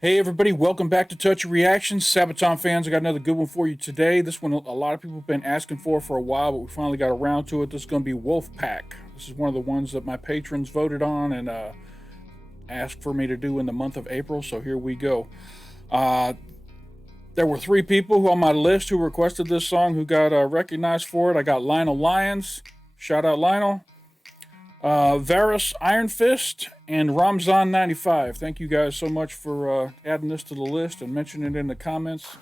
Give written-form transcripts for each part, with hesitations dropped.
Hey everybody, welcome back to Touchy Reactions. Sabaton fans, I got another good one for you today. This one a lot of people have been asking for a while, but we finally got around to it. This is going to be Wolfpack. This is one of the ones that my patrons voted on and asked for me to do in the month of April, so here we go. There were three people who on my list who requested this song who got recognized for it. I got Lionel Lyons, shout out Lionel. Varus Iron Fist and Ramzan95. Thank you guys so much for adding this to the list and mentioning it in the comments.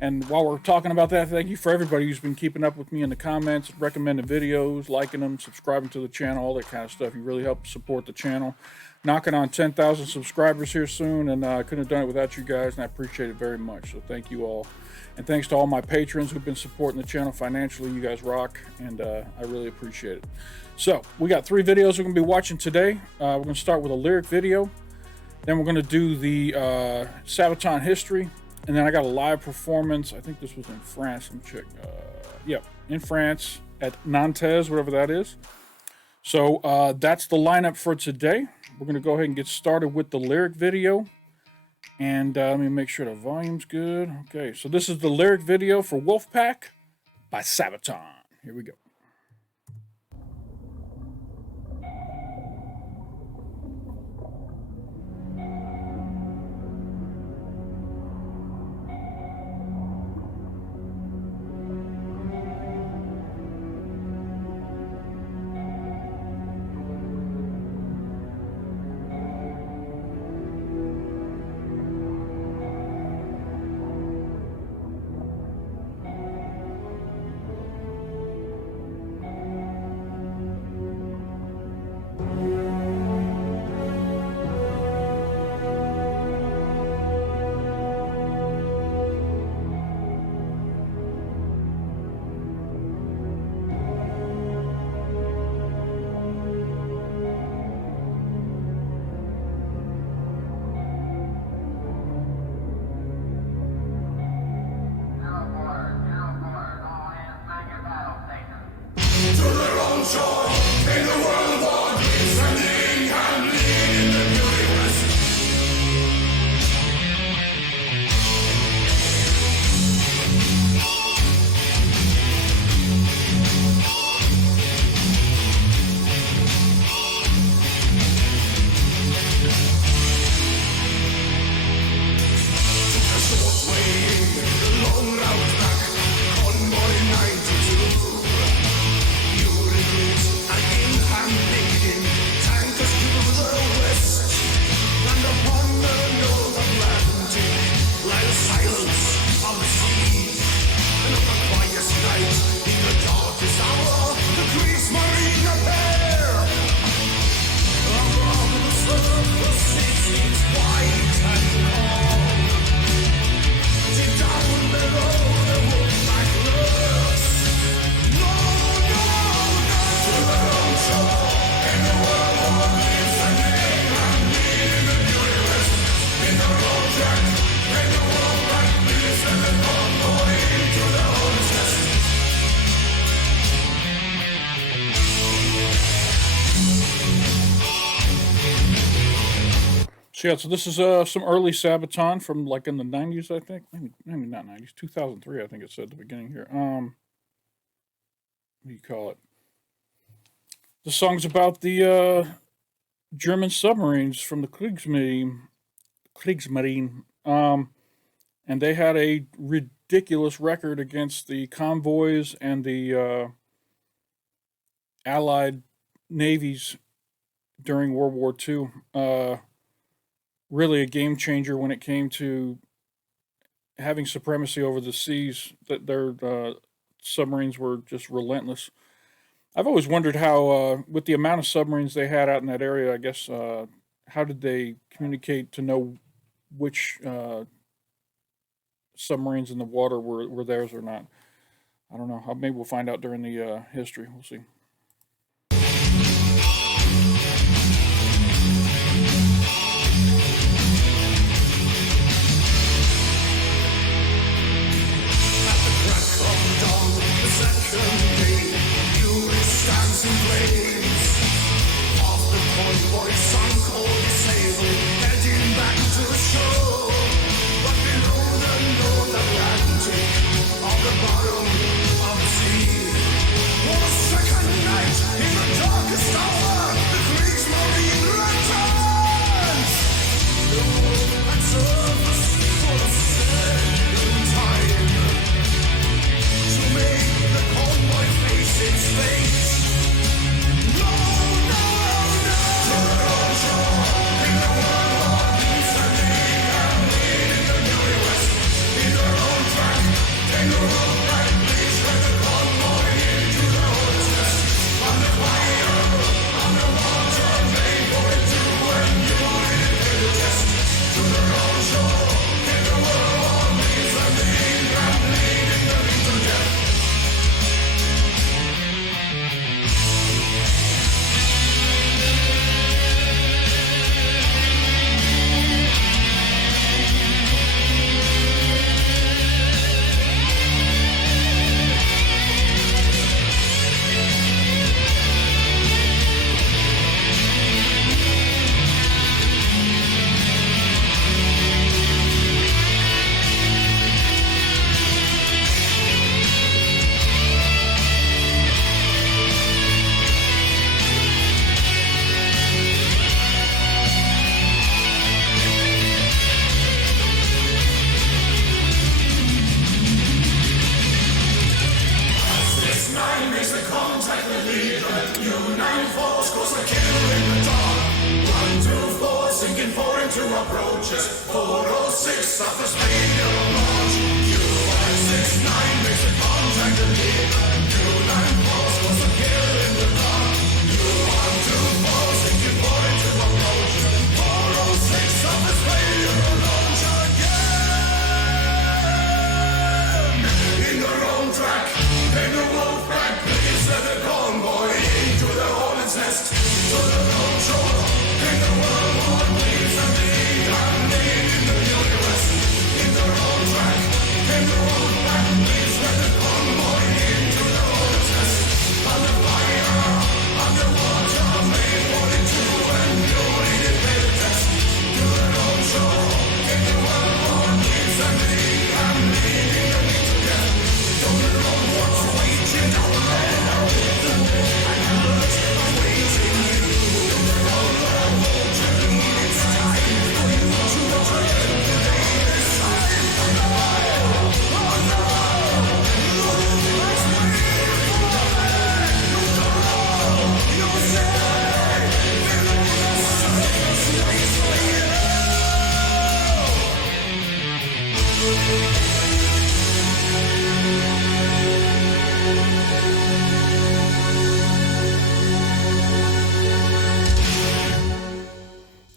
And while we're talking about that, thank you for everybody who's been keeping up with me in the comments, recommending videos, liking them, subscribing to the channel, all that kind of stuff. You really help support the channel. Knocking on 10,000 subscribers here soon, and I couldn't have done it without you guys, and I appreciate it very much. So thank you all. And thanks to all my patrons who've been supporting the channel financially. You guys rock, and I really appreciate it. So we got three videos we're going to be watching today. We're going to start with a lyric video. Then we're going to do the Sabaton history. And then I got a live performance. I think this was in France. Let me check. Yep, in France at Nantes, whatever that is. So that's the lineup for today. We're going to go ahead and get started with the lyric video. And let me make sure the volume's good. Okay, so this is the lyric video for Wolfpack by Sabaton. Here we go. So yeah, so this is some early Sabaton from like in the 90s, I think. Maybe not 90s, 2003, I think it said at the beginning here. What do you call it? The song's about the German submarines from the Kriegsmarine. And they had a ridiculous record against the convoys and the Allied navies during World War II. Really a game changer when it came to having supremacy over the seas, that their submarines were just relentless. I've always wondered how, with the amount of submarines they had out in that area, I guess, how did they communicate to know which submarines in the water were theirs or not? I don't know. Maybe we'll find out during the history. We'll see. Off the convoy, sunk all disabled, heading back to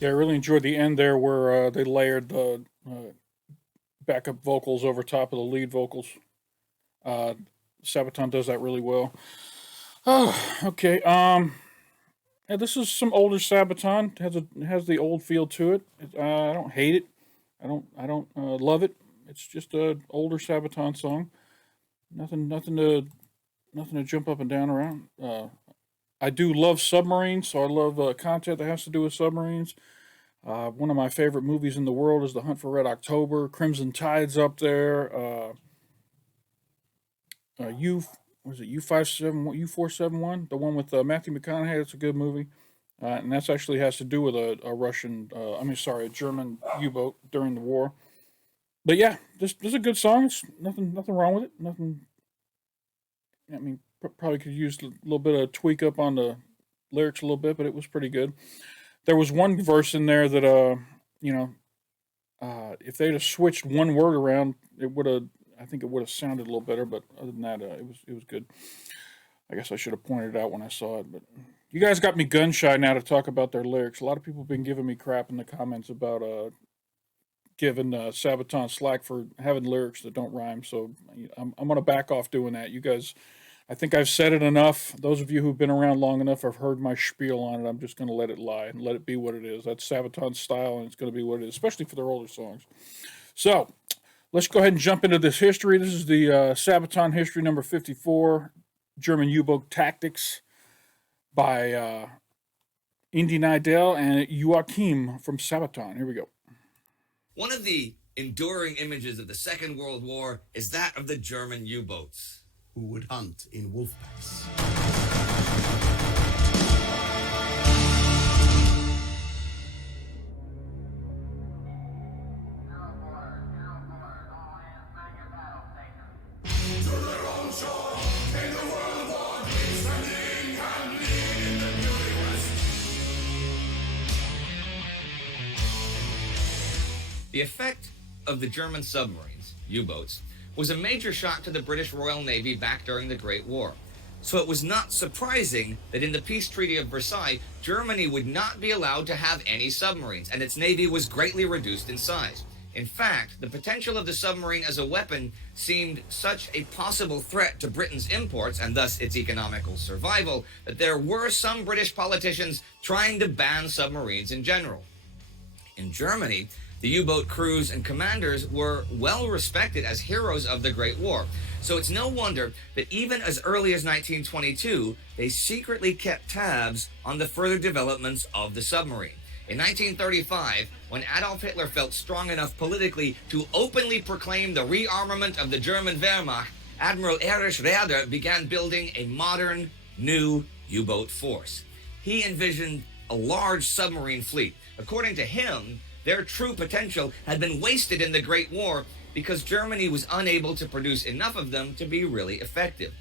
Yeah, I really enjoyed the end there where they layered the backup vocals over top of the lead vocals. Uh, Sabaton does that really well. Oh, okay. Yeah, this is some older Sabaton. It has the old feel to it. I don't hate it. I don't love it. It's just a older Sabaton song. Nothing to jump up and down around. I do love submarines, so I love content that has to do with submarines. One of my favorite movies in the world is The Hunt for Red October. Crimson Tide's up there. U was it U471, the one with Matthew McConaughey. It's a good movie, and that's actually has to do with a Russian, a German U-boat during the war. But yeah, this is a good song. It's nothing wrong with it. Nothing. I mean, probably could use a little bit of tweak up on the lyrics a little bit, but it was pretty good. There was one verse in there that if they'd have switched one word around, it would have. I think it would have sounded a little better, but other than that, it was good. I guess I should have pointed it out when I saw it, but you guys got me gun shy now to talk about their lyrics. A lot of people have been giving me crap in the comments about giving Sabaton slack for having lyrics that don't rhyme, so I'm gonna back off doing that. You guys, I think I've said it enough. Those of you who've been around long enough have heard my spiel on it. I'm just gonna let it lie and let it be what it is. That's Sabaton's style, and it's gonna be what it is, especially for their older songs. So let's go ahead and jump into this history. This is the Sabaton history number 54, German U-boat tactics by Indy Nidell and Joachim from Sabaton. Here we go. One of the enduring images of the Second World War is that of the German U-boats, who would hunt in wolfpacks. The effect of the German submarines, U-boats, was a major shock to the British Royal Navy back during the Great War. So it was not surprising that in the Peace Treaty of Versailles, Germany would not be allowed to have any submarines, and its navy was greatly reduced in size. In fact, the potential of the submarine as a weapon seemed such a possible threat to Britain's imports, and thus its economical survival, that there were some British politicians trying to ban submarines in general. In Germany, the U-boat crews and commanders were well respected as heroes of the Great War. So it's no wonder that even as early as 1922, they secretly kept tabs on the further developments of the submarine. In 1935, when Adolf Hitler felt strong enough politically to openly proclaim the rearmament of the German Wehrmacht, Admiral Erich Raeder began building a modern, new U-boat force. He envisioned a large submarine fleet. According to him, their true potential had been wasted in the Great War because Germany was unable to produce enough of them to be really effective.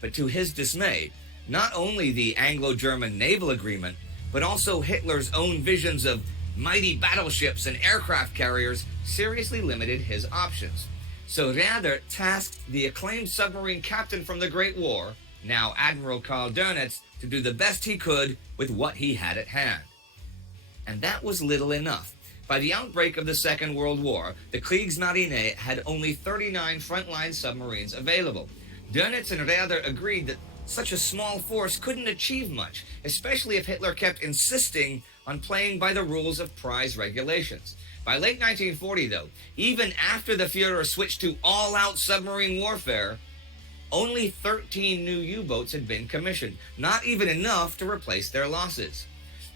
But to his dismay, not only the Anglo-German naval agreement, but also Hitler's own visions of mighty battleships and aircraft carriers seriously limited his options. So Raeder tasked the acclaimed submarine captain from the Great War, now Admiral Karl Dönitz, to do the best he could with what he had at hand. And that was little enough. By the outbreak of the Second World War, the Kriegsmarine had only 39 frontline submarines available. Dönitz and Raeder agreed that such a small force couldn't achieve much, especially if Hitler kept insisting on playing by the rules of prize regulations. By late 1940, though, even after the Führer switched to all-out submarine warfare, only 13 new U-boats had been commissioned, not even enough to replace their losses.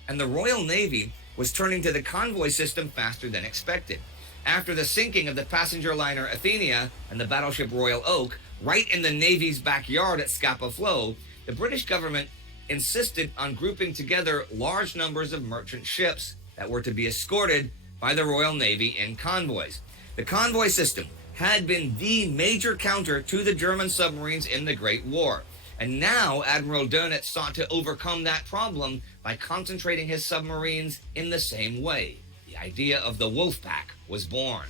And the Royal Navy was turning to the convoy system faster than expected. After the sinking of the passenger liner Athenia and the battleship Royal Oak, right in the Navy's backyard at Scapa Flow, the British government insisted on grouping together large numbers of merchant ships that were to be escorted by the Royal Navy in convoys. The convoy system had been the major counter to the German submarines in the Great War. And now Admiral Dönitz sought to overcome that problem by concentrating his submarines in the same way. The idea of the Wolfpack was born.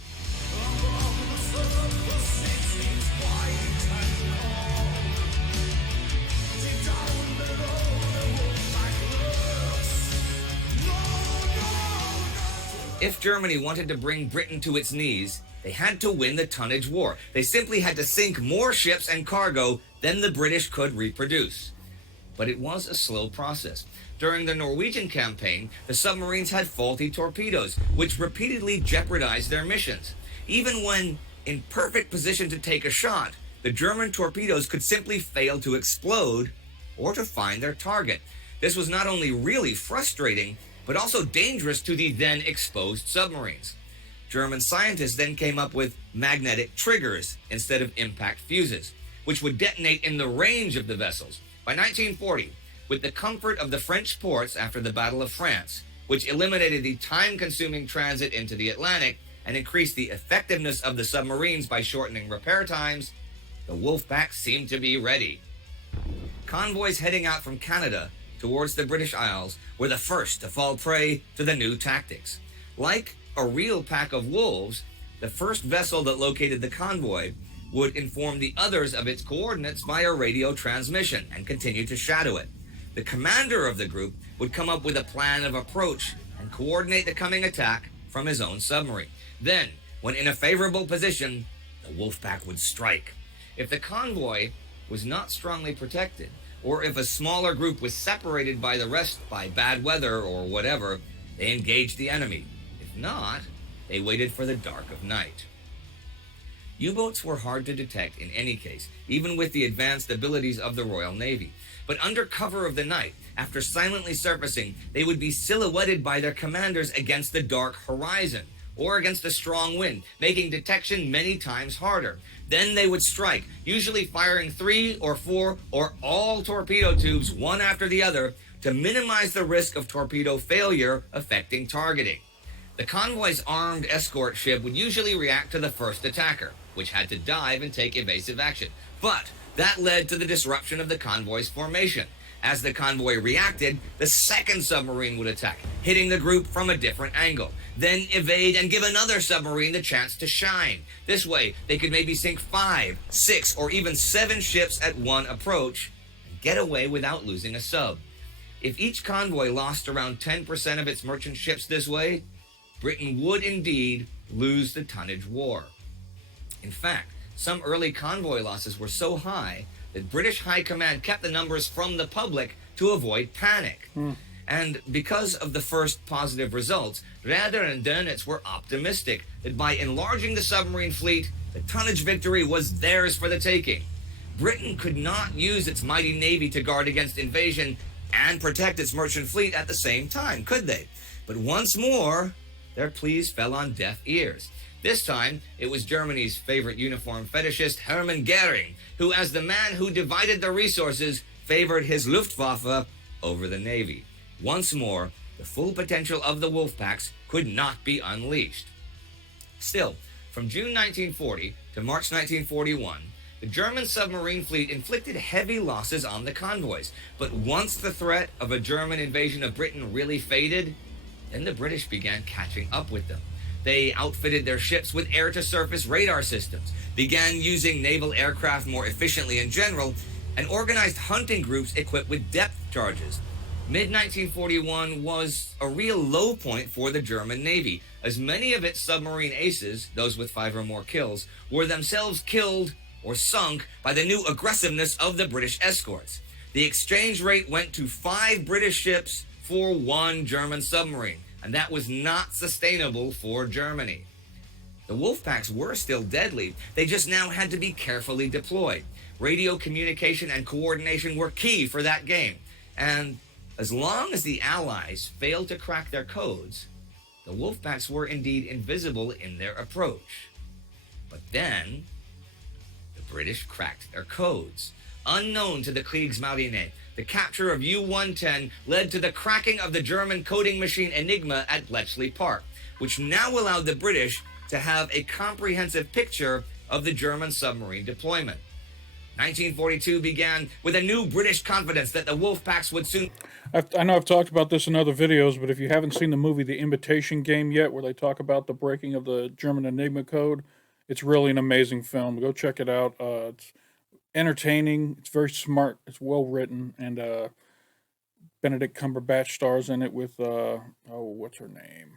If Germany wanted to bring Britain to its knees, they had to win the tonnage war. They simply had to sink more ships and cargo than the British could reproduce. But it was a slow process. During the Norwegian campaign, the submarines had faulty torpedoes, which repeatedly jeopardized their missions. Even when in perfect position to take a shot, the German torpedoes could simply fail to explode or to find their target. This was not only really frustrating, but also dangerous to the then exposed submarines. German scientists then came up with magnetic triggers instead of impact fuses, which would detonate in the range of the vessels. By 1940, with the comfort of the French ports after the Battle of France, which eliminated the time-consuming transit into the Atlantic and increased the effectiveness of the submarines by shortening repair times, the Wolfpack seemed to be ready. Convoys heading out from Canada towards the British Isles were the first to fall prey to the new tactics. Like a real pack of wolves, the first vessel that located the convoy would inform the others of its coordinates via radio transmission and continue to shadow it. The commander of the group would come up with a plan of approach and coordinate the coming attack from his own submarine. Then, when in a favorable position, the Wolfpack would strike. If the convoy was not strongly protected, or if a smaller group was separated by the rest by bad weather or whatever, they engaged the enemy. If not, they waited for the dark of night. U-boats were hard to detect in any case, even with the advanced abilities of the Royal Navy. But under cover of the night, after silently surfacing, they would be silhouetted by their commanders against the dark horizon, or against a strong wind, making detection many times harder. Then they would strike, usually firing 3 or 4 or all torpedo tubes one after the other to minimize the risk of torpedo failure affecting targeting. The convoy's armed escort ship would usually react to the first attacker, which had to dive and take evasive action. But that led to the disruption of the convoy's formation. As the convoy reacted, the second submarine would attack, hitting the group from a different angle, then evade and give another submarine the chance to shine. This way, they could maybe sink 5, 6, or even 7 ships at one approach and get away without losing a sub. If each convoy lost around 10% of its merchant ships this way, Britain would indeed lose the tonnage war. In fact, some early convoy losses were so high that British High Command kept the numbers from the public to avoid panic. And because of the first positive results, Raeder and Dönitz were optimistic that by enlarging the submarine fleet, the tonnage victory was theirs for the taking. Britain could not use its mighty navy to guard against invasion and protect its merchant fleet at the same time, could they? But once more, their pleas fell on deaf ears. This time, it was Germany's favorite uniform fetishist, Hermann Goering, who, as the man who divided the resources, favored his Luftwaffe over the Navy. Once more, the full potential of the Wolfpacks could not be unleashed. Still, from June 1940 to March 1941, the German submarine fleet inflicted heavy losses on the convoys. But once the threat of a German invasion of Britain really faded, Then the British began catching up with them. They outfitted their ships with air-to-surface radar systems, began using naval aircraft more efficiently in general, and organized hunting groups equipped with depth charges. Mid-1941 was a real low point for the German Navy, as many of its submarine aces, those with 5 or more kills, were themselves killed or sunk by the new aggressiveness of the British escorts. The exchange rate went to 5 British ships for 1 German submarine, and that was not sustainable for Germany. The Wolfpacks were still deadly, they just now had to be carefully deployed. Radio communication and coordination were key for that game, and as long as the Allies failed to crack their codes, the Wolfpacks were indeed invisible in their approach. But then, the British cracked their codes. Unknown to the Kriegsmarine, the capture of U-110 led to the cracking of the German coding machine Enigma at Bletchley Park, which now allowed the British to have a comprehensive picture of the German submarine deployment. 1942 began with a new British confidence that the Wolfpacks would soon... I know I've talked about this in other videos, but if you haven't seen the movie The Imitation Game yet, where they talk about the breaking of the German Enigma code, it's really an amazing film. Go check it out. It's entertaining. It's very smart. It's well written, and Benedict Cumberbatch stars in it with what's her name?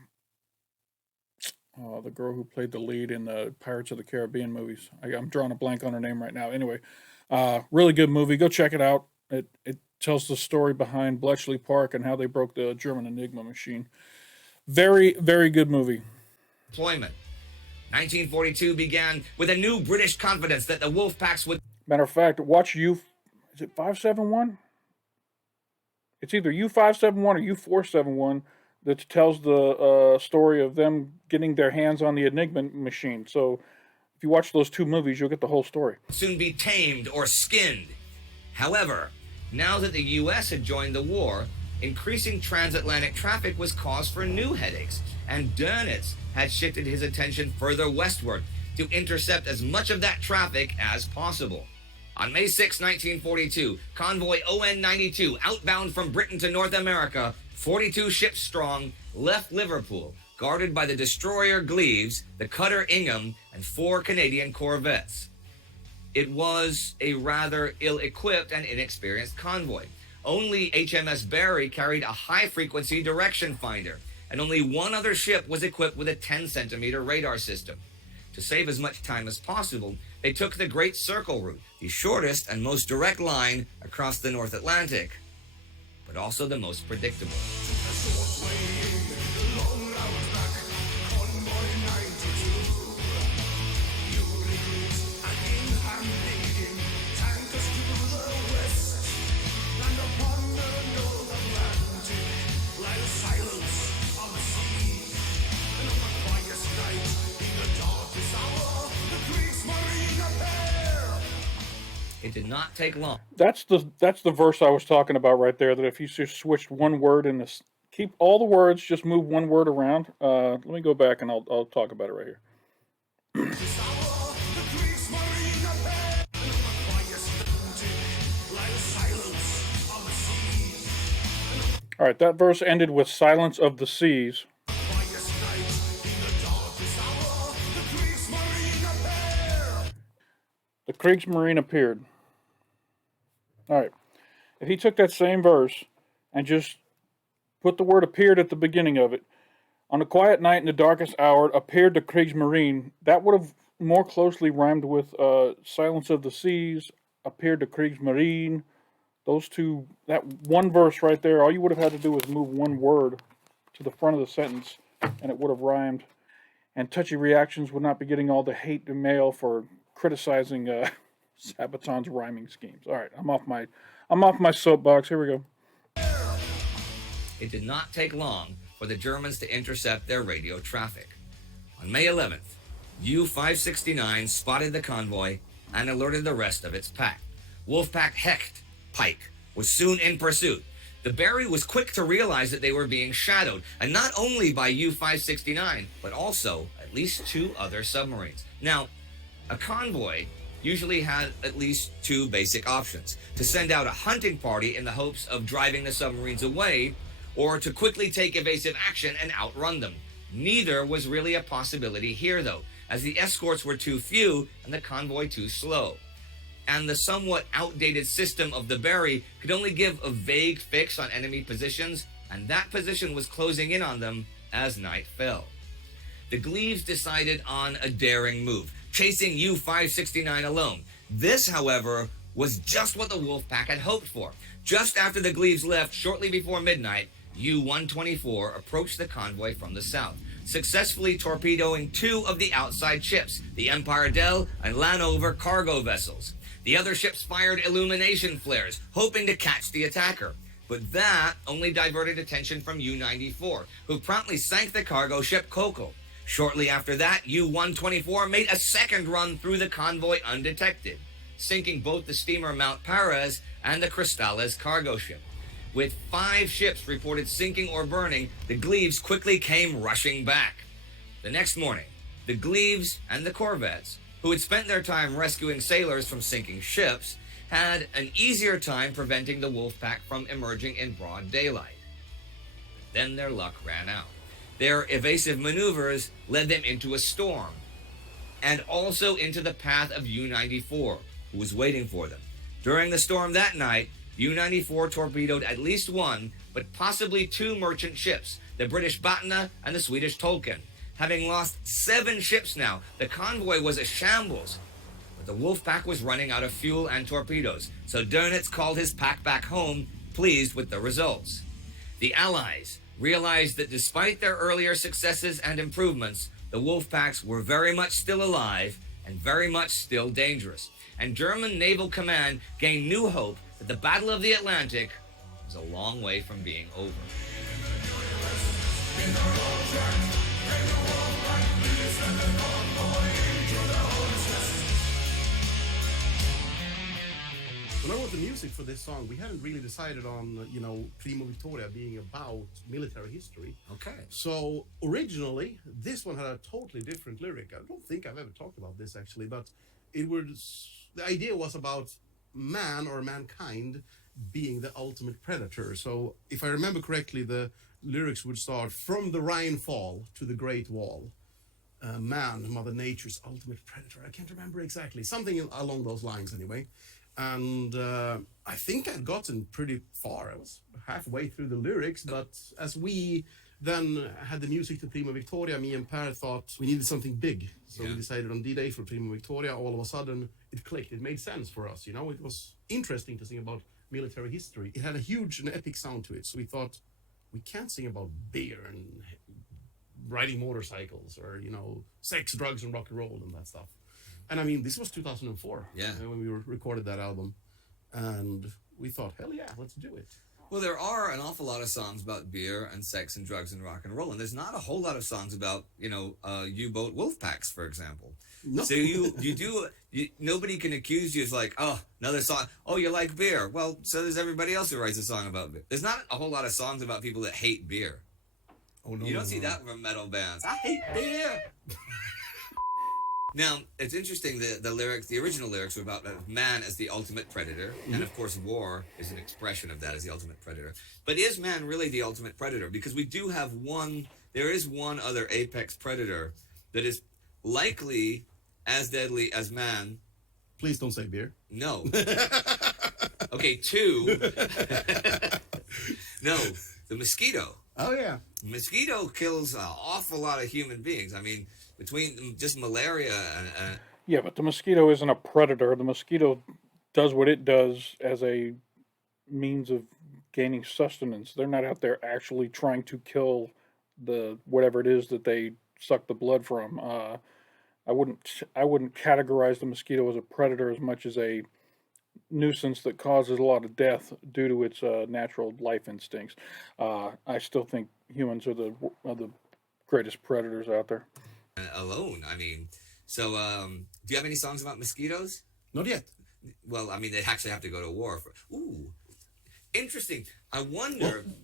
The girl who played the lead in the Pirates of the Caribbean movies. I'm drawing a blank on her name right now. Anyway, really good movie. Go check it out. It tells the story behind Bletchley Park and how they broke the German Enigma machine. Very, very good movie. Deployment. 1942 began with a new British confidence that the Wolfpacks would... Matter of fact, watch is it 571? It's either U571 or U471 that tells the story of them getting their hands on the Enigma machine. So if you watch those 2 movies, you'll get the whole story. Soon be tamed or skinned. However, now that the U.S. had joined the war, increasing transatlantic traffic was cause for new headaches, and Dönitz had shifted his attention further westward to intercept as much of that traffic as possible. On May 6, 1942, convoy ON-92, outbound from Britain to North America, 42 ships strong, left Liverpool, guarded by the destroyer Gleaves, the cutter Ingham, and 4 Canadian corvettes. It was a rather ill-equipped and inexperienced convoy. Only HMS Barry carried a high-frequency direction finder, and only 1 other ship was equipped with a 10-centimeter radar system. To save as much time as possible, they took the Great Circle route, the shortest and most direct line across the North Atlantic, but also the most predictable. It did not take long. That's the verse I was talking about right there. That if you just switched one word in this, keep all the words, just move one word around. Let me go back and I'll talk about it right here. All right, that verse ended with "Silence of the Seas." The Kriegsmarine appeared. All right. If he took that same verse and just put the word "appeared" at the beginning of it, on a quiet night in the darkest hour appeared the Kriegsmarine, that would have more closely rhymed with "Silence of the Seas," appeared the Kriegsmarine. Those two, that one verse right there, all you would have had to do was move one word to the front of the sentence, and it would have rhymed. And Touchy Reactions would not be getting all the hate and mail for criticizing Sabaton's rhyming schemes. All right, I'm off my soapbox. Here we go. It did not take long for the Germans to intercept their radio traffic. On May 11th, U-569 spotted the convoy and alerted the rest of its pack. Wolfpack Hecht Pike was soon in pursuit. The Barry was quick to realize that they were being shadowed, and not only by U-569, but also at least 2 other submarines. Now, a convoy usually had at least 2 basic options: to send out a hunting party in the hopes of driving the submarines away, or to quickly take evasive action and outrun them. Neither was really a possibility here, though, as the escorts were too few and the convoy too slow. And the somewhat outdated system of the Berry could only give a vague fix on enemy positions, and that position was closing in on them as night fell. The Gleaves decided on a daring move, chasing U-569 alone. This, however, was just what the Wolfpack had hoped for. Just after the Gleaves left, shortly before midnight, U-124 approached the convoy from the south, successfully torpedoing 2 of the outside ships, the Empire Dell and Lanover cargo vessels. The other ships fired illumination flares, hoping to catch the attacker. But that only diverted attention from U-94, who promptly sank the cargo ship Coco. Shortly after that, U-124 made a second run through the convoy undetected, sinking both the steamer Mount Perez and the Cristales cargo ship. With 5 ships reported sinking or burning, the Gleaves quickly came rushing back. The next morning, the Gleaves and the corvettes, who had spent their time rescuing sailors from sinking ships, had an easier time preventing the Wolfpack from emerging in broad daylight. Then their luck ran out. Their evasive maneuvers led them into a storm, and also into the path of U-94, who was waiting for them. During the storm that night, U-94 torpedoed at least 1, but possibly 2 merchant ships, the British Batna and the Swedish Tolkien. Having lost 7 ships now, the convoy was a shambles. But the Wolfpack was running out of fuel and torpedoes, so Dönitz called his pack back home, pleased with the results. The Allies realized that despite their earlier successes and improvements, the Wolfpacks were very much still alive and very much still dangerous. And German Naval Command gained new hope that the Battle of the Atlantic was a long way from being over. When I wrote the music for this song, we hadn't really decided on, Primo Victoria being about military history. Okay. So originally, this one had a totally different lyric. I don't think I've ever talked about this actually, but the idea was about man or mankind being the ultimate predator. So if I remember correctly, the lyrics would start, from the Rhine fall to the Great Wall. Man, Mother Nature's ultimate predator. I can't remember exactly. Something along those lines anyway. And I think I'd gotten pretty far. I was halfway through the lyrics, but as we then had the music to Prima Victoria, me and Per thought we needed something big. So we decided on D-Day for Prima Victoria. All of a sudden, it clicked. It made sense for us, It was interesting to sing about military history. It had a huge and epic sound to it. So we thought, we can't sing about beer and riding motorcycles or, sex, drugs, and rock and roll and that stuff. And I mean, this was 2004 when we recorded that album. And we thought, hell yeah, let's do it. Well, there are an awful lot of songs about beer and sex and drugs and rock and roll, and there's not a whole lot of songs about, U-boat Wolfpacks, for example. No. So nobody can accuse you of like, oh, another song. Oh, you like beer. Well, so does everybody else who writes a song about beer. There's not a whole lot of songs about people that hate beer. Oh, no. You don't see that from metal bands. I hate beer. Now, it's interesting, the original lyrics were about man as the ultimate predator, and of course war is an expression of that as the ultimate predator. But is man really the ultimate predator? Because we do have there is one other apex predator that is likely as deadly as man. Please don't say beer. No. Okay, 2. No, the mosquito. Oh, yeah. Mosquito kills an awful lot of human beings. I mean, between just malaria and... Yeah, but the mosquito isn't a predator. The mosquito does what it does as a means of gaining sustenance. They're not out there actually trying to kill the whatever it is that they suck the blood from. I wouldn't categorize the mosquito as a predator as much as a nuisance that causes a lot of death due to its natural life instincts. I still think humans are the greatest predators out there. Alone, I mean. So, do you have any songs about mosquitoes? Not yet. Well, I mean, they actually have to go to war for... Ooh, interesting. I wonder... Well,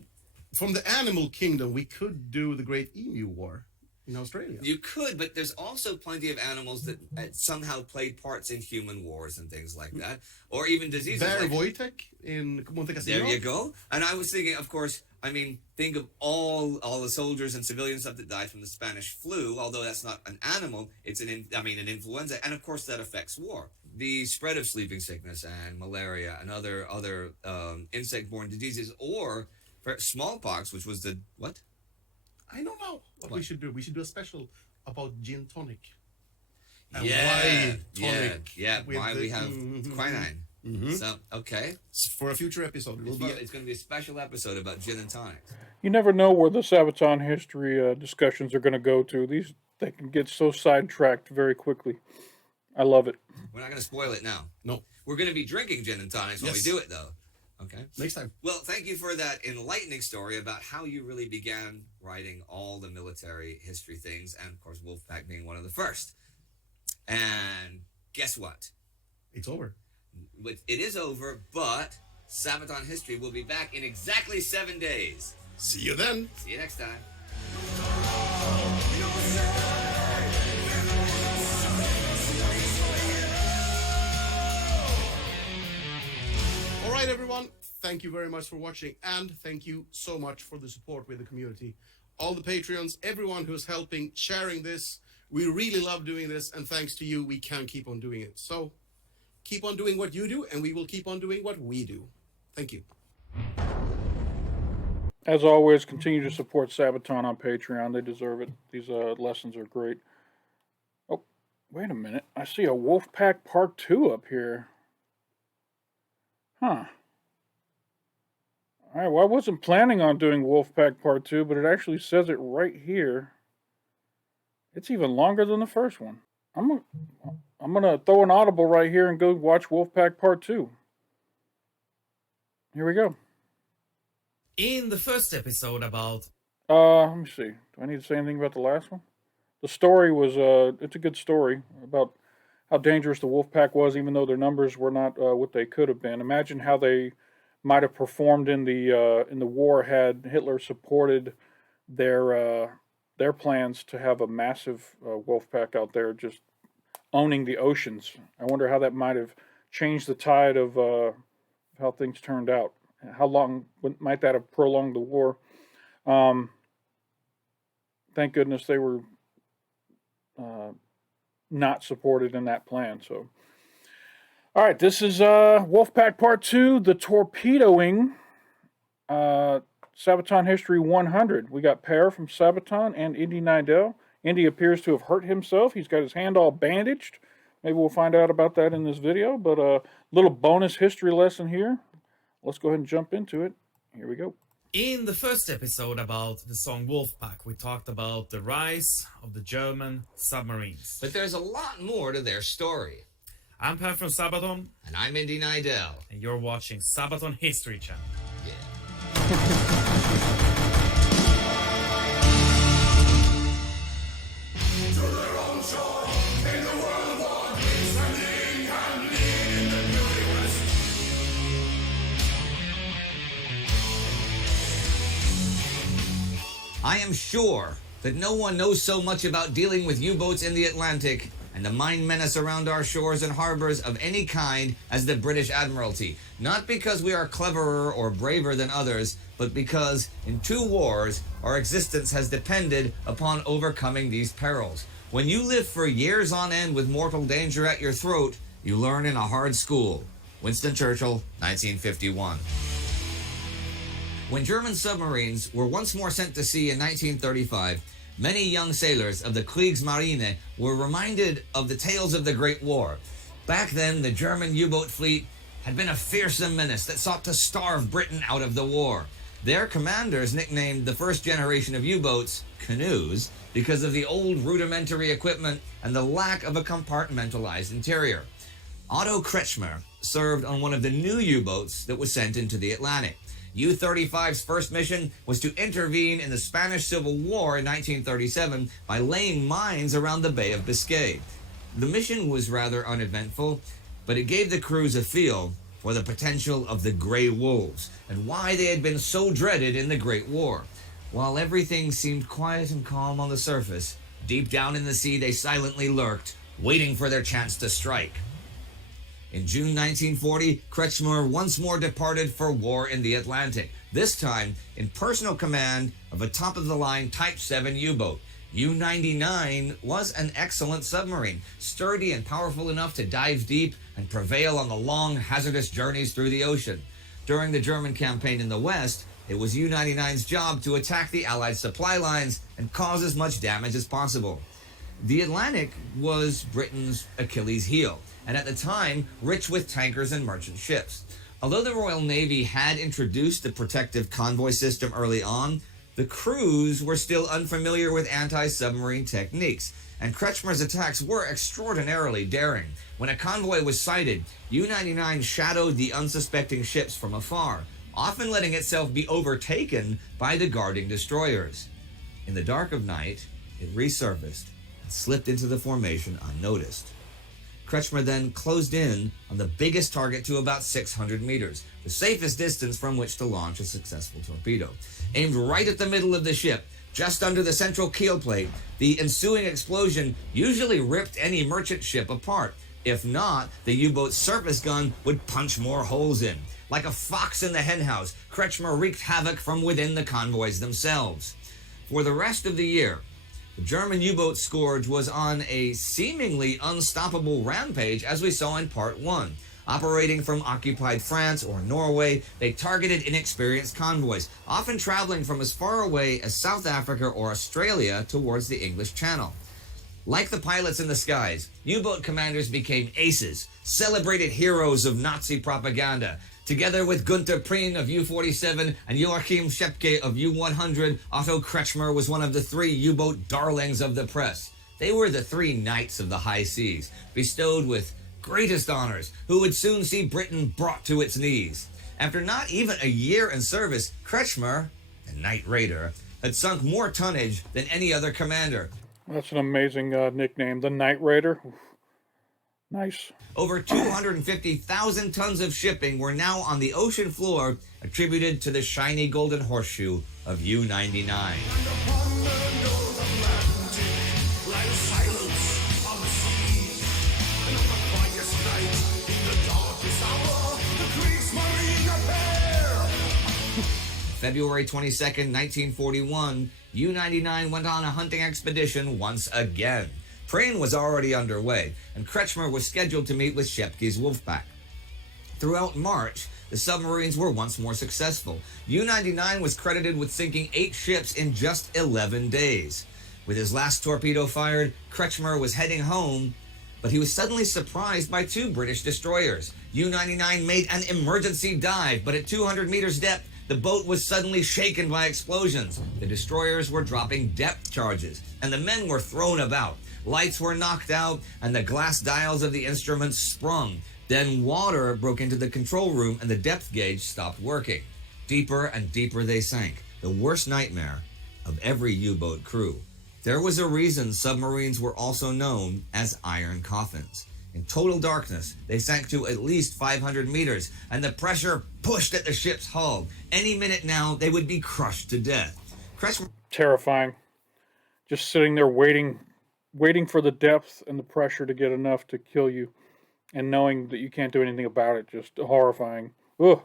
from the animal kingdom, we could do the Great Emu War in Australia. You could, but there's also plenty of animals that somehow played parts in human wars and things like that, or even diseases. Bear Wojtek in Monte Cassino. There you go. And I was thinking, of course, I mean, think of all the soldiers and civilian stuff that died from the Spanish flu. Although that's not an animal, it's an influenza, and of course that affects war. The spread of sleeping sickness and malaria and other insect-borne diseases, or smallpox, which was the what? I don't know what we should do. We should do a special about gin tonic. And Yeah, why tonic Why we have quinine. So, okay. For a future episode. It's going to be a special episode about gin and tonics. You never know where the Sabaton history discussions are going to go to. They can get so sidetracked very quickly. I love it. We're not going to spoil it now. No. We're going to be drinking gin and tonics when we do it, though. Okay. Next time. Well, thank you for that enlightening story about how you really began writing all the military history things, and of course, Wolfpack being one of the first. And guess what? It's over. It is over, but Sabaton History will be back in exactly 7 days. See you then. See you next time. All right, everyone. Thank you very much for watching, and thank you so much for the support with the community. All the Patreons, everyone who's helping, sharing this. We really love doing this, and thanks to you, we can keep on doing it. So keep on doing what you do, and we will keep on doing what we do. Thank you. As always, continue to support Sabaton on Patreon. They deserve it. These lessons are great. Oh, wait a minute. I see a Wolfpack Part 2 up here. Huh. Alright, well, I wasn't planning on doing Wolfpack Part 2, but it actually says it right here. It's even longer than the first one. I'm gonna throw an audible right here and go watch Wolfpack Part 2. Here we go. In the first episode about... Let me see. Do I need to say anything about the last one? The story was, it's a good story about how dangerous the Wolfpack was, even though their numbers were not what they could have been. Imagine how they might have performed in the war had Hitler supported their plans to have a massive Wolfpack out there just owning the oceans. I wonder how that might have changed the tide of how things turned out. How long might that have prolonged the war? Thank goodness they were not supported in that plan. So, all right, this is Wolfpack Part 2, The Torpedoing, Sabaton History 100. We got Per from Sabaton and Indy Nidell. Indy appears to have hurt himself. He's got his hand all bandaged. Maybe we'll find out about that in this video, but a little bonus history lesson here. Let's go ahead and jump into it. Here we go. In the first episode about the song Wolfpack, we talked about the rise of the German submarines. But there's a lot more to their story. I'm Per from Sabaton. And I'm Indy Nidell. And you're watching Sabaton History Channel. Yeah. I am sure that no one knows so much about dealing with U-boats in the Atlantic and the mine menace around our shores and harbors of any kind as the British Admiralty. Not because we are cleverer or braver than others, but because in 2 wars our existence has depended upon overcoming these perils. When you live for years on end with mortal danger at your throat, you learn in a hard school. Winston Churchill, 1951. When German submarines were once more sent to sea in 1935, many young sailors of the Kriegsmarine were reminded of the tales of the Great War. Back then, the German U-boat fleet had been a fearsome menace that sought to starve Britain out of the war. Their commanders nicknamed the first generation of U-boats canoes because of the old rudimentary equipment and the lack of a compartmentalized interior. Otto Kretschmer served on one of the new U-boats that was sent into the Atlantic. U-35's first mission was to intervene in the Spanish Civil War in 1937 by laying mines around the Bay of Biscay. The mission was rather uneventful, but it gave the crews a feel for the potential of the Grey Wolves and why they had been so dreaded in the Great War. While everything seemed quiet and calm on the surface, deep down in the sea they silently lurked, waiting for their chance to strike. In June 1940, Kretschmer once more departed for war in the Atlantic. this time in personal command of a top-of-the-line Type 7 U-boat. U-99 was an excellent submarine, sturdy and powerful enough to dive deep and prevail on the long, hazardous journeys through the ocean. During the German campaign in the West, it was U-99's job to attack the Allied supply lines and cause as much damage as possible. The Atlantic was Britain's Achilles heel, and at the time, rich with tankers and merchant ships. Although the Royal Navy had introduced the protective convoy system early on, the crews were still unfamiliar with anti-submarine techniques, and Kretschmer's attacks were extraordinarily daring. When a convoy was sighted, U-99 shadowed the unsuspecting ships from afar, often letting itself be overtaken by the guarding destroyers. In the dark of night, it resurfaced and slipped into the formation unnoticed. Kretschmer then closed in on the biggest target to about 600 meters, the safest distance from which to launch a successful torpedo. Aimed right at the middle of the ship, just under the central keel plate, the ensuing explosion usually ripped any merchant ship apart. If not, the U-boat's surface gun would punch more holes in. Like a fox in the henhouse, Kretschmer wreaked havoc from within the convoys themselves. For the rest of the year, the German U-boat scourge was on a seemingly unstoppable rampage, as we saw in Part 1. Operating from occupied France or Norway, they targeted inexperienced convoys, often traveling from as far away as South Africa or Australia towards the English Channel. Like the pilots in the skies, U-boat commanders became aces, celebrated heroes of Nazi propaganda. Together with Günther Prien of U-47 and Joachim Schepke of U-100, Otto Kretschmer was one of the 3 U-boat darlings of the press. They were the 3 knights of the high seas, bestowed with greatest honors, who would soon see Britain brought to its knees. After not even a year in service, Kretschmer, the Knight Raider, had sunk more tonnage than any other commander. That's an amazing nickname, the Knight Raider. Nice. Over 250,000 tons of shipping were now on the ocean floor, attributed to the shiny golden horseshoe of U-99. February 22nd, 1941, U-99 went on a hunting expedition once again. Prien was already underway, and Kretschmer was scheduled to meet with Schepke's Wolfpack. Throughout March, the submarines were once more successful. U-99 was credited with sinking 8 ships in just 11 days. With his last torpedo fired, Kretschmer was heading home, but he was suddenly surprised by 2 British destroyers. U-99 made an emergency dive, but at 200 meters depth, the boat was suddenly shaken by explosions. The destroyers were dropping depth charges, and the men were thrown about. Lights were knocked out, and the glass dials of the instruments sprung. Then water broke into the control room, and the depth gauge stopped working. Deeper and deeper they sank, the worst nightmare of every U-boat crew. There was a reason submarines were also known as iron coffins. In total darkness, they sank to at least 500 meters, and the pressure pushed at the ship's hull. Any minute now, they would be crushed to death. Terrifying. Just sitting there waiting for the depth and the pressure to get enough to kill you, and knowing that you can't do anything about it. Just horrifying. Ugh.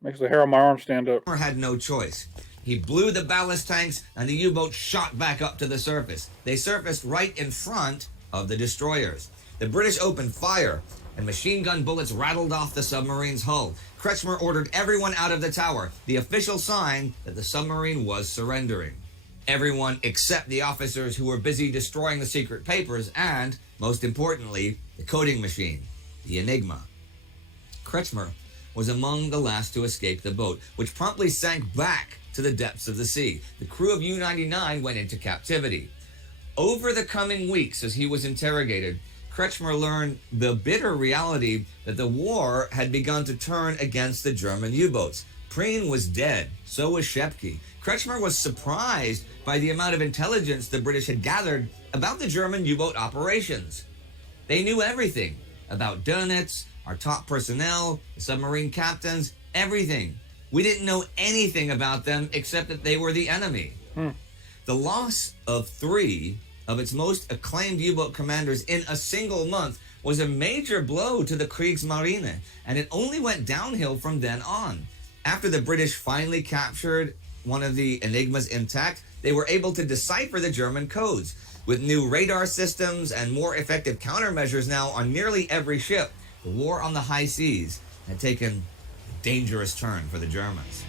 Makes the hair on my arm stand up. Had no choice. He blew the ballast tanks, and the U-boat shot back up to the surface. They surfaced right in front of the destroyers. The British opened fire, and machine gun bullets rattled off the submarine's hull. Kretschmer ordered everyone out of the tower, the official sign that the submarine was surrendering. Everyone except the officers who were busy destroying the secret papers and, most importantly, the coding machine, the Enigma. Kretschmer was among the last to escape the boat, which promptly sank back to the depths of the sea. The crew of U-99 went into captivity. Over the coming weeks, as he was interrogated, Kretschmer learned the bitter reality that the war had begun to turn against the German U-boats. Prien was dead, so was Schepke. Kretschmer was surprised by the amount of intelligence the British had gathered about the German U-boat operations. They knew everything about Dönitz, our top personnel, the submarine captains, everything. We didn't know anything about them except that they were the enemy. The loss of 3 of its most acclaimed U-boat commanders in a single month was a major blow to the Kriegsmarine, and it only went downhill from then on. After the British finally captured one of the Enigmas intact, they were able to decipher the German codes. With new radar systems and more effective countermeasures now on nearly every ship, the war on the high seas had taken a dangerous turn for the Germans.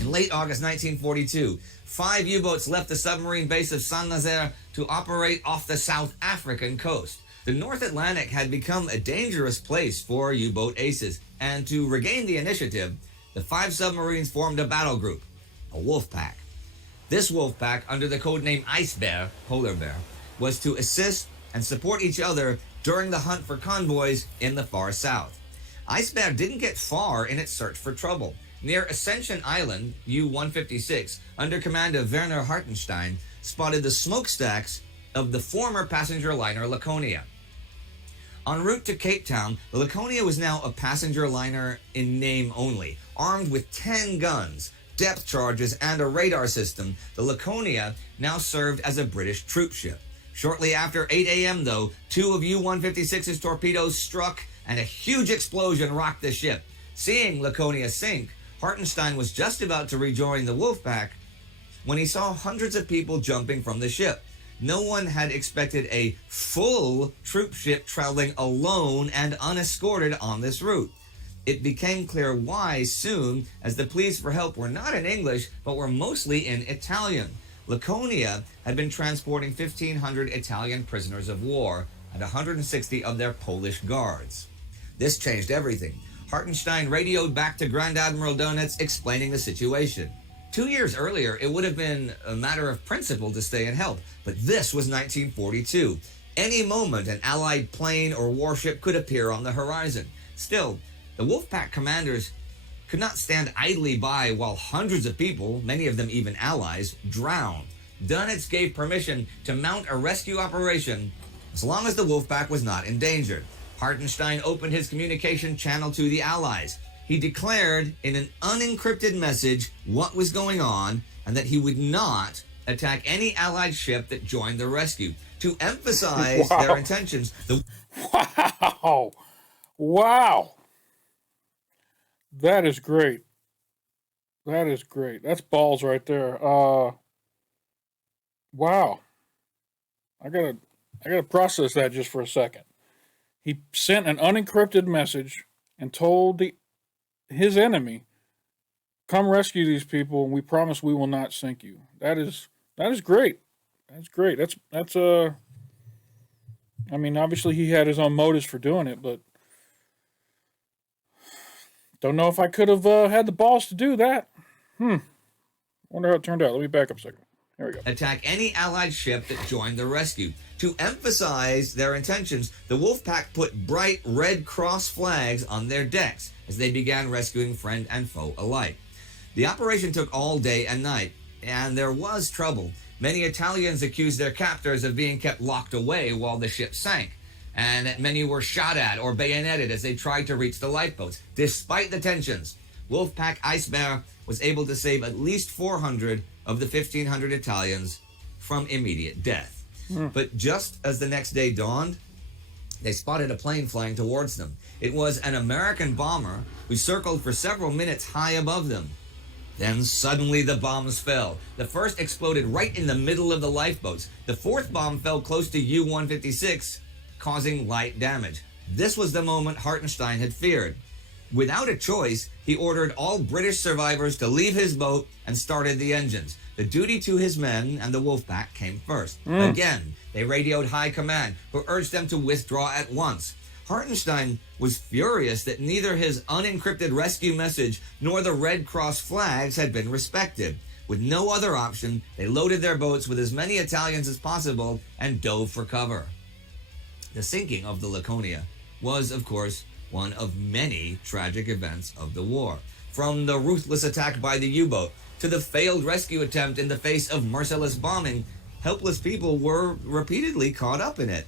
In late August 1942, 5 U-boats left the submarine base of Saint-Nazaire to operate off the South African coast. The North Atlantic had become a dangerous place for U-boat aces, and to regain the initiative, the 5 submarines formed a battle group, a Wolfpack. This Wolfpack, under the codename Eisbär, polar bear, was to assist and support each other during the hunt for convoys in the far south. Eisbär didn't get far in its search for trouble. Near Ascension Island, U-156, under command of Werner Hartenstein, spotted the smokestacks of the former passenger liner Laconia. En route to Cape Town, the Laconia was now a passenger liner in name only. Armed with 10 guns, depth charges, and a radar system, the Laconia now served as a British troop ship. Shortly after 8 a.m., though, 2 of U-156's torpedoes struck and a huge explosion rocked the ship. Seeing Laconia sink, Hartenstein was just about to rejoin the Wolfpack when he saw hundreds of people jumping from the ship. No one had expected a full troop ship traveling alone and unescorted on this route. It became clear why soon, as the pleas for help were not in English, but were mostly in Italian. Laconia had been transporting 1,500 Italian prisoners of war and 160 of their Polish guards. This changed everything. Hartenstein radioed back to Grand Admiral Donitz explaining the situation. 2 years earlier, it would have been a matter of principle to stay and help, but this was 1942. Any moment, an Allied plane or warship could appear on the horizon. Still, the Wolfpack commanders could not stand idly by while hundreds of people, many of them even allies, drowned. Donitz gave permission to mount a rescue operation as long as the Wolfpack was not endangered. Hartenstein opened his communication channel to the Allies. He declared in an unencrypted message what was going on and that he would not attack any Allied ship that joined the rescue. To emphasize their intentions, Wow. That is great. That is great. That's balls right there. Wow. I gotta process that just for a second. He sent an unencrypted message and told his enemy, "Come rescue these people, and we promise we will not sink you." That is great. That's great. That's I mean, obviously he had his own motives for doing it, but don't know if I could have had the balls to do that. Wonder how it turned out. Let me back up a second. Here we go. Attack any Allied ship that joined the rescue. To emphasize their intentions, the Wolfpack put bright red cross flags on their decks as they began rescuing friend and foe alike. The operation took all day and night, and there was trouble. Many Italians accused their captors of being kept locked away while the ship sank, and many were shot at or bayoneted as they tried to reach the lifeboats. Despite the tensions, Wolfpack Eisbär was able to save at least 400 of the 1,500 Italians from immediate death. But just as the next day dawned, they spotted a plane flying towards them. It was an American bomber who circled for several minutes high above them. Then suddenly the bombs fell. The first exploded right in the middle of the lifeboats. The fourth bomb fell close to U-156, causing light damage. This was the moment Hartenstein had feared. Without a choice, he ordered all British survivors to leave his boat and started the engines. The duty to his men and the Wolfpack came first. Again, they radioed high command, who urged them to withdraw at once. Hartenstein was furious that neither his unencrypted rescue message nor the Red Cross flags had been respected. With no other option, they loaded their boats with as many Italians as possible and dove for cover. The sinking of the Laconia was, of course, one of many tragic events of the war. From the ruthless attack by the U-boat to the failed rescue attempt in the face of merciless bombing, helpless people were repeatedly caught up in it.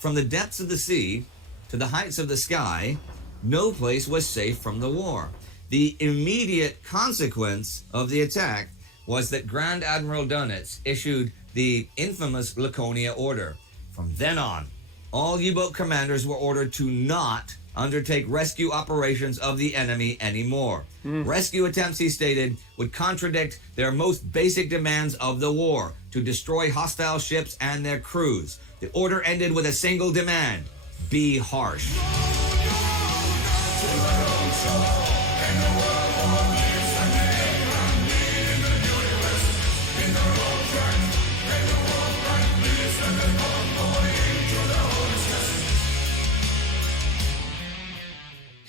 From the depths of the sea to the heights of the sky, no place was safe from the war. The immediate consequence of the attack was that Grand Admiral Donitz issued the infamous Laconia Order. From then on, all U-boat commanders were ordered to not undertake rescue operations of the enemy anymore. Rescue attempts, he stated, would contradict their most basic demands of the war, to destroy hostile ships and their crews. The order ended with a single demand: be harsh.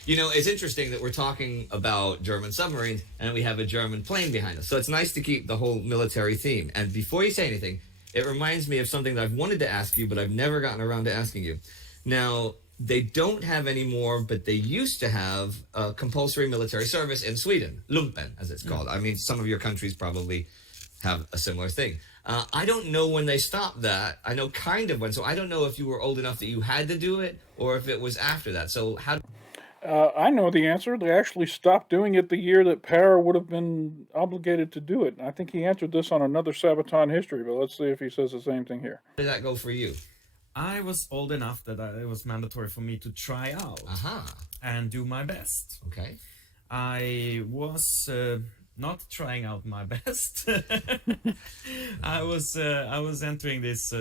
You know, it's interesting that we're talking about German submarines and we have a German plane behind us. So it's nice to keep the whole military theme. And before you say anything, it reminds me of something that I've wanted to ask you, but I've never gotten around to asking you. Now, they don't have anymore, but they used to have a compulsory military service in Sweden, lumpen, as it's called. I mean, some of your countries probably have a similar thing. I don't know when they stopped that. I know kind of when. So I don't know if you were old enough that you had to do it or if it was after that. So how... I know the answer. They actually stopped doing it the year that Per would have been obligated to do it. I think he answered this on another Sabaton history, but let's see if he says the same thing here. How did that go for you? I was old enough that it was mandatory for me to try out and do my best. Okay. I was not trying out my best. I was entering this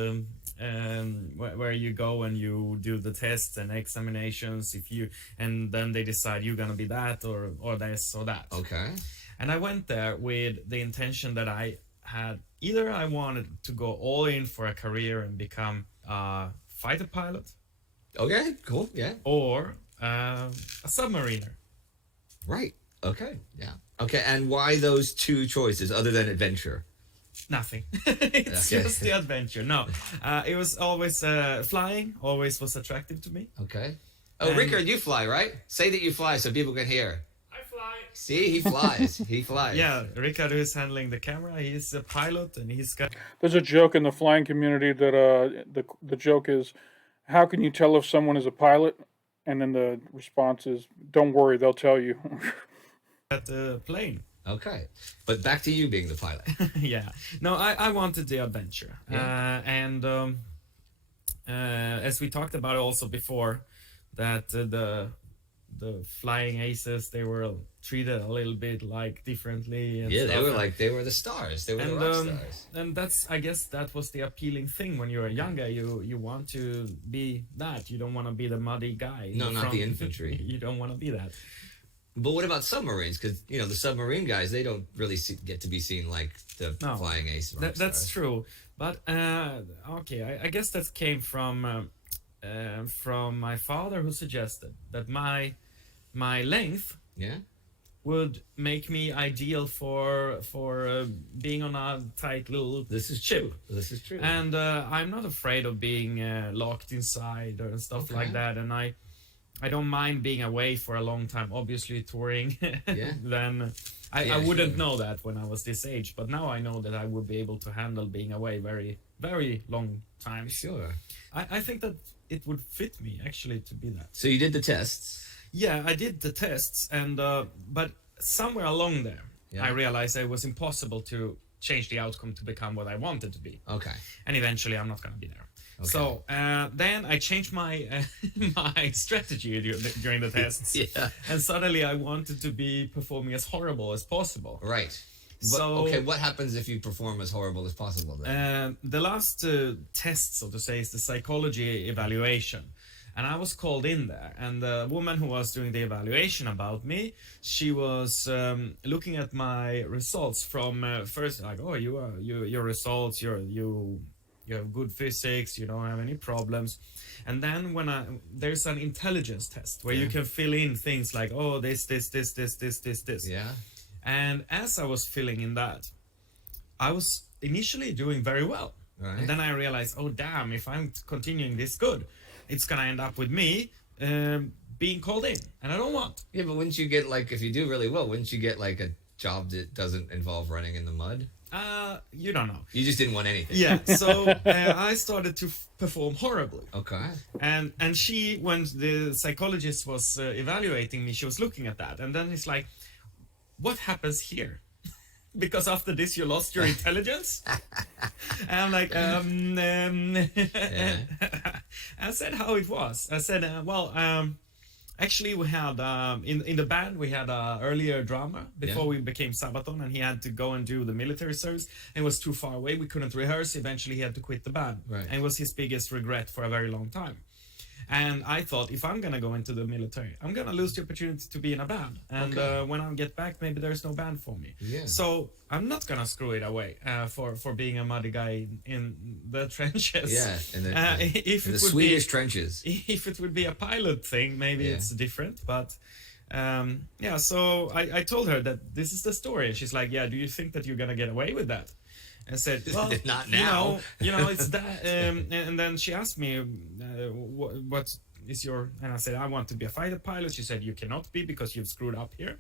where you go and you do the tests and examinations, and then they decide you're gonna be that or this or that. Okay. And I went there with the intention that I wanted to go all in for a career and become a fighter pilot. Okay, cool, yeah. Or a submariner. Right, okay, yeah. Okay, and why those two choices other than adventure? Nothing. It's just the adventure. No, it was always flying. Always was attractive to me. Okay. Oh, Rickard, you fly, right? Say that you fly so people can hear. I fly. See, he flies. He flies. Yeah, Rickard is handling the camera. He's a pilot, and he's got. There's a joke in the flying community that the joke is, how can you tell if someone is a pilot? And then the response is, don't worry, they'll tell you. At the plane. Okay, but back to you being the pilot. Yeah, no, I wanted the adventure, and as we talked about also before, that the flying aces, they were treated a little bit like differently. And yeah, stuff. they were the stars. They were the rock stars. And I guess that was the appealing thing when you were younger. You want to be that. You don't want to be the muddy guy. No, not the infantry. You don't want to be that. But what about submarines? Because, you know, the submarine guys, they don't really get to be seen like the flying ace. That's true. But, okay, I guess that came from my father, who suggested that my length would make me ideal for being on a tight little ship. This is true. And I'm not afraid of being locked inside and stuff like that. And I don't mind being away for a long time, obviously touring. Then I wouldn't know that when I was this age, but now I know that I would be able to handle being away very, very long time. Sure. I think that it would fit me actually to be that. So you did the tests? Yeah, I did the tests, and but somewhere along there, I realized it was impossible to change the outcome to become what I wanted to be. Okay. And eventually I'm not going to be there. Okay. So then I changed my my strategy during the tests. And suddenly I wanted to be performing as horrible as possible. Right. So okay, what happens if you perform as horrible as possible then? The last test, so to say, is the psychology evaluation. And I was called in there, and the woman who was doing the evaluation about me, she was looking at my results from first, like, oh, your results, you have good physics, you don't have any problems. And then there's an intelligence test where you can fill in things like, oh, this. Yeah. And as I was filling in that, I was initially doing very well. Right. And then I realized, oh, damn, if I'm continuing this good, it's going to end up with me being called in. And I don't want. Yeah, but wouldn't you get, like, if you do really well, wouldn't you get, like, a job that doesn't involve running in the mud? You don't know. You just didn't want anything. Yeah, so I started to perform horribly. Okay. And she, when the psychologist was evaluating me, she was looking at that. And then it's like, what happens here? Because after this you lost your intelligence? And I'm like, I said how it was. I said, actually, we had in the band we had a earlier drummer before we became Sabaton, and he had to go and do the military service. And it was too far away. We couldn't rehearse. Eventually, he had to quit the band, and it was his biggest regret for a very long time. And I thought, if I'm gonna go into the military, I'm gonna lose the opportunity to be in a band. And when I get back, maybe there's no band for me. Yeah. So I'm not gonna screw it away for being a muddy guy in the trenches. Yeah, in if the it would Swedish be, trenches. If it would be a pilot thing, maybe it's different. But so I told her that this is the story, and she's like, "Yeah, do you think that you're gonna get away with that?" I said, well, not now. You know, it's that. And then she asked me, what is your... And I said, I want to be a fighter pilot. She said, you cannot be because you've screwed up here.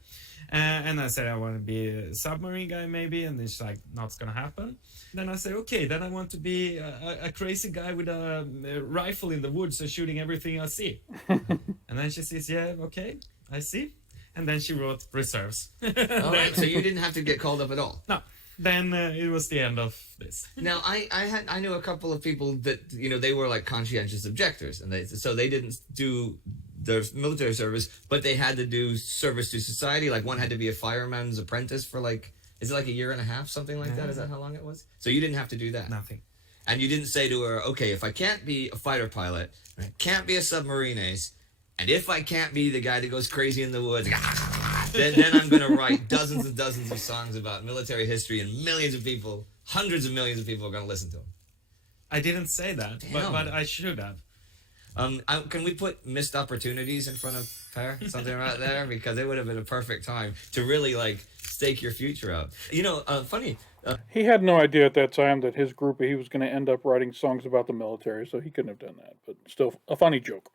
And I said, I want to be a submarine guy maybe. And then she's like, not going to happen. Then I said, okay, then I want to be a crazy guy with a rifle in the woods and shooting everything I see. And then she says, yeah, okay, I see. And then she wrote reserves. All right, so you didn't have to get called up at all. No. Then it was the end of this. Now, I knew a couple of people that, you know, they were like conscientious objectors, and they didn't do their military service, but they had to do service to society. Like one had to be a fireman's apprentice for like, is it like a year and a half, something like that? Is that how long it was? So you didn't have to do that? Nothing. And you didn't say to her, okay, if I can't be a fighter pilot, I can't be a submarine ace, and if I can't be the guy that goes crazy in the woods, then I'm going to write dozens and dozens of songs about military history, and millions of people, hundreds of millions of people are going to listen to them. I didn't say that, but I should have. Can we put missed opportunities in front of Per? Something right there? Because it would have been a perfect time to really, like, stake your future out. You know, funny. He had no idea at that time that his group, he was going to end up writing songs about the military, so he couldn't have done that. But still, a funny joke.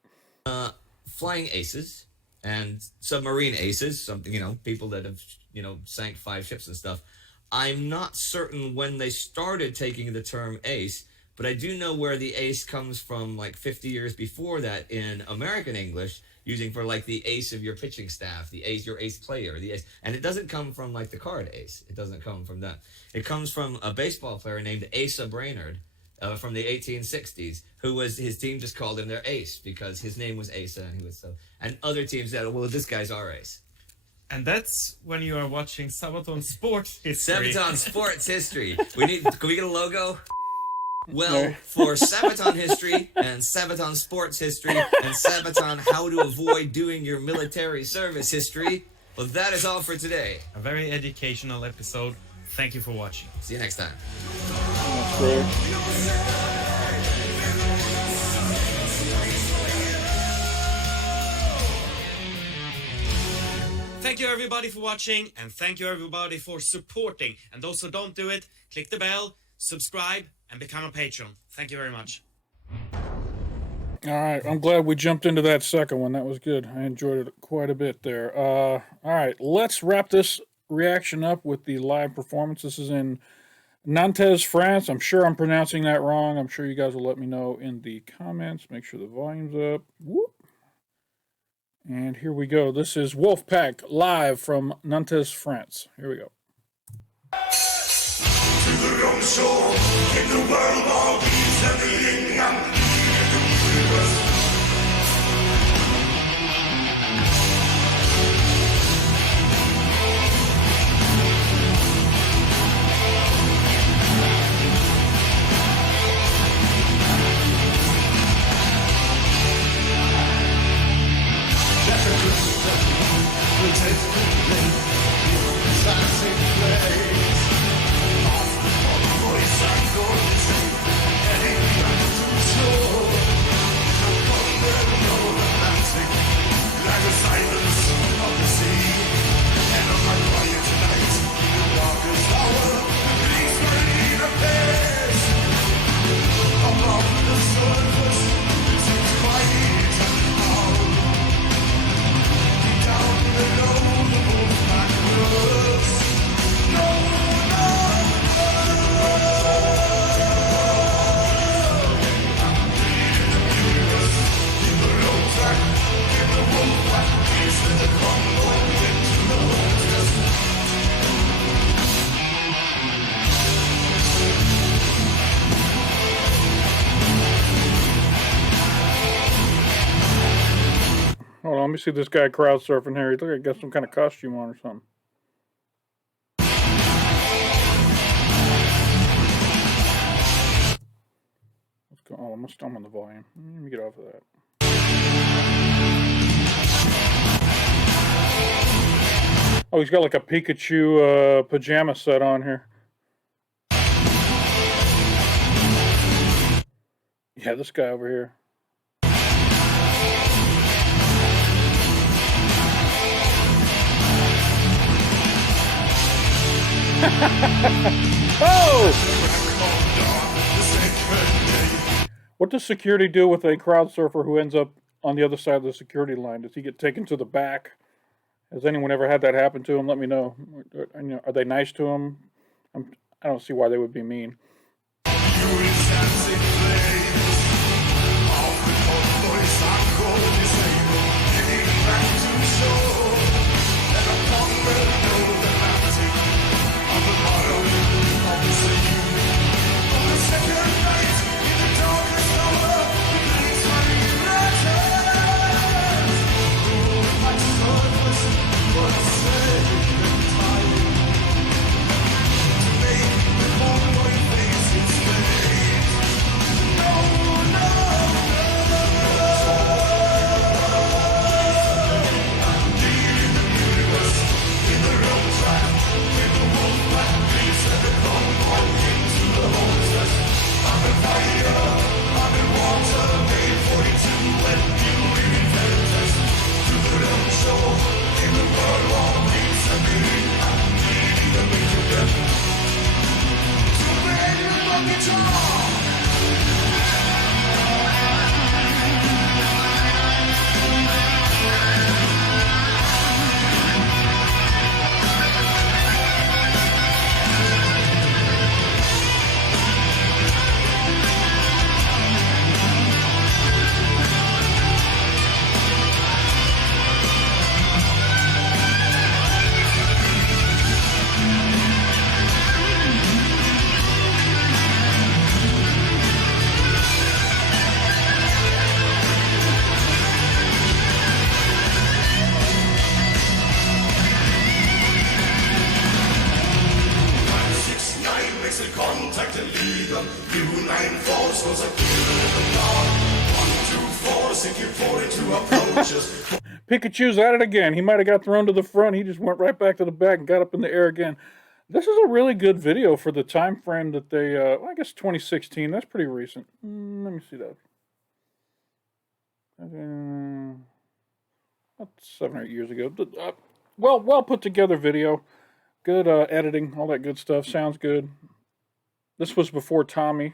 Flying aces and submarine aces, something, you know, people that have, you know, sank 5 ships and stuff. I'm not certain when they started taking the term ace, but I do know where the ace comes from, like 50 years before that in American English, using for like the ace of your pitching staff, the ace, your ace player, the ace. And it doesn't come from like the card ace. It doesn't come from that. It comes from a baseball player named Asa Brainerd from the 1860s, who was, his team just called him their ace because his name was Asa, and he was so. And other teams said, well, this guy's our ace. And that's when you are watching Sabaton Sports History. Sabaton Sports History. Can we get a logo? Well, for Sabaton History and Sabaton Sports History and Sabaton How to Avoid Doing Your Military Service History, well, that is all for today. A very educational episode. Thank you for watching. See you next time. That's great. Thank you everybody for watching, and thank you everybody for supporting. And those who don't do it, click the bell, subscribe, and become a patron. Thank you very much. All right, I'm glad we jumped into that second one. That was good. I enjoyed it quite a bit there. All right, let's wrap this reaction up with the live performance. This is in Nantes, France. I'm sure I'm pronouncing that wrong. I'm sure you guys will let me know in the comments. Make sure the volume's up. Whoop. And here we go. This is Wolfpack live from Nantes, France. Here we go. To the wrong shore, in the world of peace and the yin yang, in the universe. That's a good thing. We'll take the place. Classic place. Voice I'm going to say. me see this guy crowd surfing here. He look like he got some kind of costume on or something. Let's go. Oh, I'm on the volume. Let me get off of that. Oh, he's got like a Pikachu pajama set on here. Yeah, this guy over here. Oh! What does security do with a crowd surfer who ends up on the other side of the security line? Does he get taken to the back? Has anyone ever had that happen to him? Let me know. Are they nice to him? I don't see why they would be mean. Pikachu's at it again. He might have got thrown to the front. He just went right back to the back and got up in the air again. This is a really good video for the time frame that they, well, I guess 2016. That's pretty recent. Let me see that. About 7 or 8 years ago. Well put together video. Good editing, all that good stuff. Sounds good. This was before Tommy.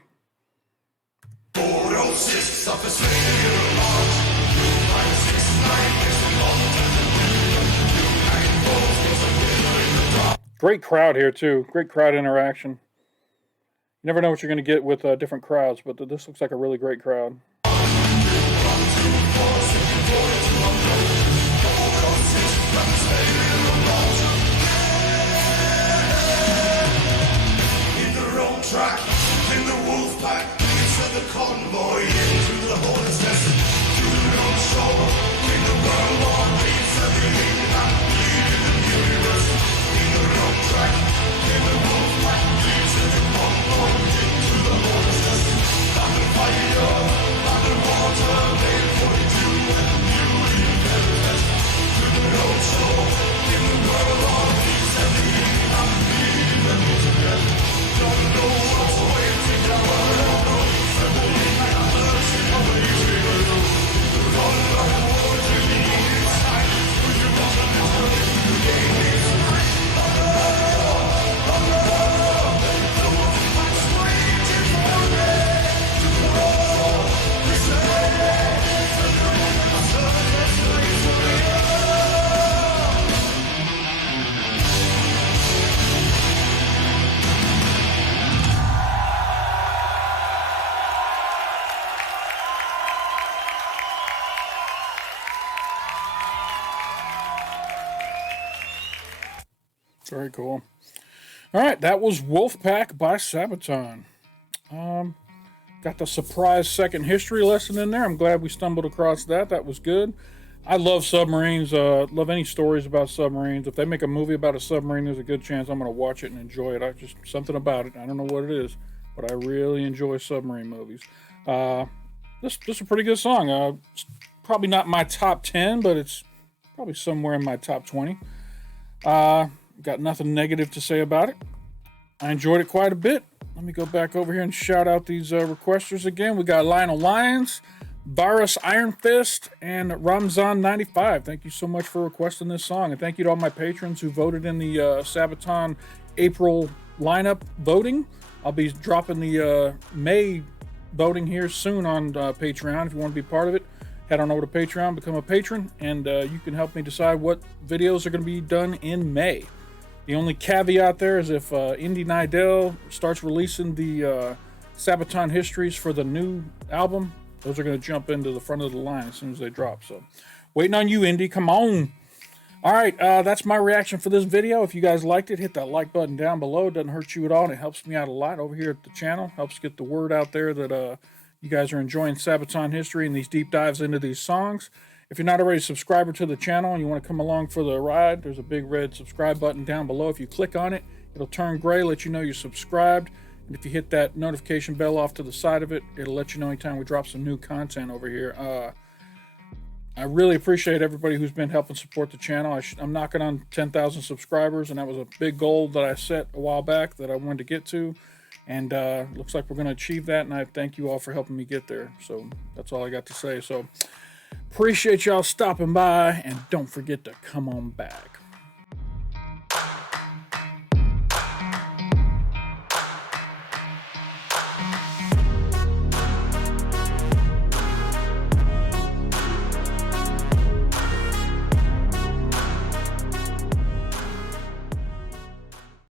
Great crowd here too. Great crowd interaction. You never know what you're going to get with different crowds, but this looks like a really great crowd. In the wrong track, in the Wolfpack, into the convoy, into the hornet's nest, to the wrong shore, in the world war, beats everything and bleeding the universe. In the wrong track, in the Wolfpack, into the convoy, into the hornet's nest, under fire, under water, made 42 and beauty and paradise. To the wrong shore, in the world war, beats everything and bleeding the universe. Don't know what's waiting around. Very cool. All right, that was Wolfpack by Sabaton. Got the surprise second history lesson in there. I'm glad we stumbled across that. That was good. I love submarines. Love any stories about submarines. If they make a movie about a submarine, there's a good chance I'm going to watch it and enjoy it. I just something about it. I don't know what it is, but I really enjoy submarine movies. This is a pretty good song. It's probably not my top 10, but it's probably somewhere in my top 20. Got nothing negative to say about it. I enjoyed it quite a bit. Let me go back over here and shout out these requesters again. We got Lionel Lyons, Varus Iron Fist, and Ramzan95. Thank you so much for requesting this song. And thank you to all my patrons who voted in the Sabaton April lineup voting. I'll be dropping the May voting here soon on Patreon. If you want to be part of it, head on over to Patreon, become a patron, and you can help me decide what videos are going to be done in May. The only caveat there is if Indy Nidell starts releasing the Sabaton histories for the new album, those are going to jump into the front of the line as soon as they drop. So, waiting on you, Indy. Come on. All right, that's my reaction for this video. If you guys liked it, hit that like button down below. It doesn't hurt you at all, and it helps me out a lot over here at the channel. Helps get the word out there that you guys are enjoying Sabaton history and these deep dives into these songs. If you're not already a subscriber to the channel and you want to come along for the ride, there's a big red subscribe button down below. If you click on it, it'll turn gray, let you know you're subscribed. And if you hit that notification bell off to the side of it, it'll let you know anytime we drop some new content over here. I really appreciate everybody who's been helping support the channel. I'm knocking on 10,000 subscribers, and that was a big goal that I set a while back that I wanted to get to. And looks like we're going to achieve that, and I thank you all for helping me get there. So that's all I got to say. So appreciate y'all stopping by, and don't forget to come on back.